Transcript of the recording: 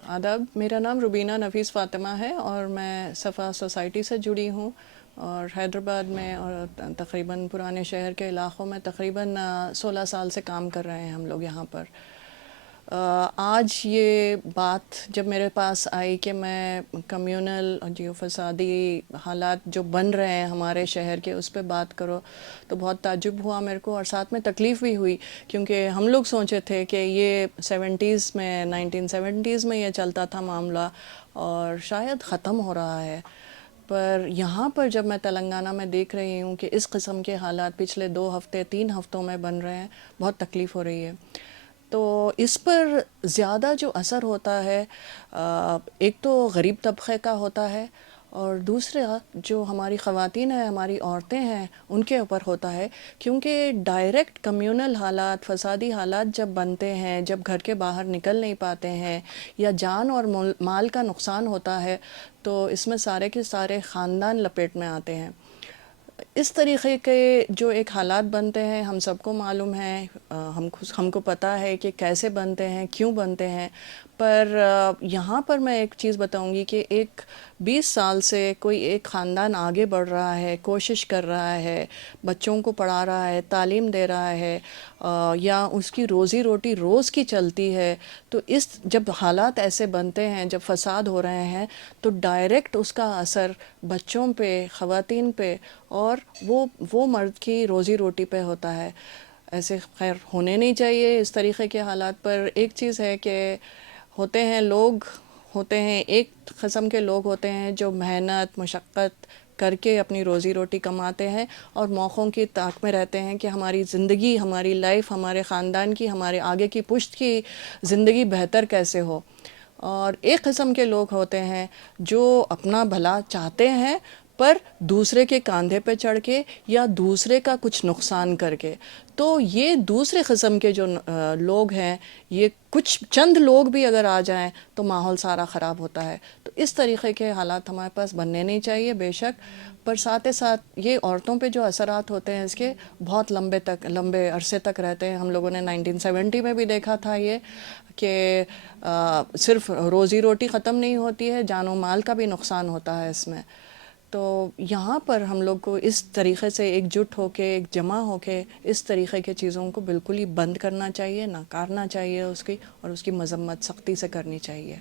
آداب، میرا نام روبینہ نفیس فاطمہ ہے اور میں صفا سوسائٹی سے جڑی ہوں اور حیدرآباد میں اور تقریباً پرانے شہر کے علاقوں میں تقریباً 16 سال سے کام کر رہے ہیں ہم لوگ یہاں پر۔ آج یہ بات جب میرے پاس آئی کہ میں کمیونل جو فسادی حالات جو بن رہے ہیں ہمارے شہر کے اس پہ بات کرو تو بہت تعجب ہوا میرے کو اور ساتھ میں تکلیف بھی ہوئی، کیونکہ ہم لوگ سوچے تھے کہ یہ 70s میں 1970s میں یہ چلتا تھا معاملہ اور شاید ختم ہو رہا ہے، پر یہاں پر جب میں تلنگانہ میں دیکھ رہی ہوں کہ اس قسم کے حالات پچھلے 2 ہفتے 3 ہفتوں میں بن رہے ہیں، بہت تکلیف ہو رہی ہے۔ تو اس پر زیادہ جو اثر ہوتا ہے ایک تو غریب طبقے کا ہوتا ہے اور دوسرا جو ہماری خواتین ہیں، ہماری عورتیں ہیں، ان کے اوپر ہوتا ہے، کیونکہ ڈائریکٹ کمیونل حالات، فسادی حالات جب بنتے ہیں، جب گھر کے باہر نکل نہیں پاتے ہیں یا جان اور مال کا نقصان ہوتا ہے تو اس میں سارے کے سارے خاندان لپیٹ میں آتے ہیں۔ اس طریقے کے جو ایک حالات بنتے ہیں ہم سب کو معلوم ہے، ہم کو پتہ ہے کہ کیسے بنتے ہیں، کیوں بنتے ہیں، پر یہاں پر میں ایک چیز بتاؤں گی کہ 20 سال سے کوئی ایک خاندان آگے بڑھ رہا ہے، کوشش کر رہا ہے، بچوں کو پڑھا رہا ہے، تعلیم دے رہا ہے، یا اس کی روزی روٹی روز کی چلتی ہے، تو جب حالات ایسے بنتے ہیں، جب فساد ہو رہے ہیں تو ڈائریکٹ اس کا اثر بچوں پہ، خواتین پہ اور وہ مرد کی روزی روٹی پہ ہوتا ہے۔ ایسے خیر ہونے نہیں چاہیے اس طریقے کے حالات، پر ایک چیز ہے کہ ہوتے ہیں ایک قسم کے لوگ ہوتے ہیں جو محنت مشقت کر کے اپنی روزی روٹی کماتے ہیں اور موقعوں کی طاق میں رہتے ہیں کہ ہماری زندگی، ہماری لائف، ہمارے خاندان کی، ہمارے آگے کی پشت کی زندگی بہتر کیسے ہو۔ اور ایک قسم کے لوگ ہوتے ہیں جو اپنا بھلا چاہتے ہیں پر دوسرے کے کاندھے پہ چڑھ کے یا دوسرے کا کچھ نقصان کر کے۔ تو یہ دوسرے قسم کے جو لوگ ہیں، یہ کچھ چند لوگ بھی اگر آ جائیں تو ماحول سارا خراب ہوتا ہے۔ تو اس طریقے کے حالات ہمارے پاس بننے نہیں چاہیے بے شک، پر ساتھ ہی ساتھ یہ عورتوں پہ جو اثرات ہوتے ہیں اس کے بہت لمبے عرصے تک رہتے ہیں۔ ہم لوگوں نے 1970 میں بھی دیکھا تھا یہ کہ صرف روزی روٹی ختم نہیں ہوتی ہے، جان و مال کا بھی نقصان ہوتا ہے اس میں۔ تو یہاں پر ہم لوگ کو اس طریقے سے ایک جٹ ہو کے، ایک جمع ہو کے اس طریقے کے چیزوں کو بالکل ہی بند کرنا چاہیے، نکارنا چاہیے اس کی، اور اس کی مذمت سختی سے کرنی چاہیے۔